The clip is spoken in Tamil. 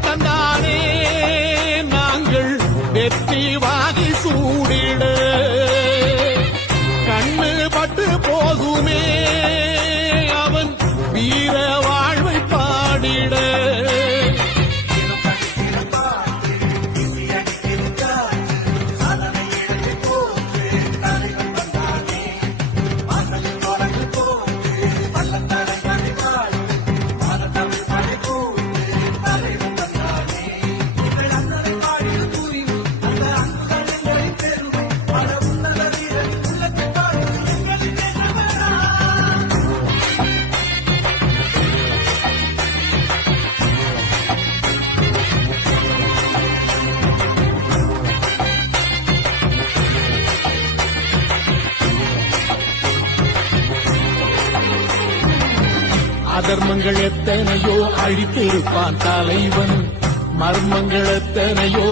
தந்தானே நாங்கள் வெற்றி வாகி சூடிட கண்ணு பட்டு போகுமே அவன் வீர வாழ்வை பாடிட அதர்மங்கள் எத்தனையோ அழித்திருப்பான் தலைவன் மர்மங்கள் எத்தனையோ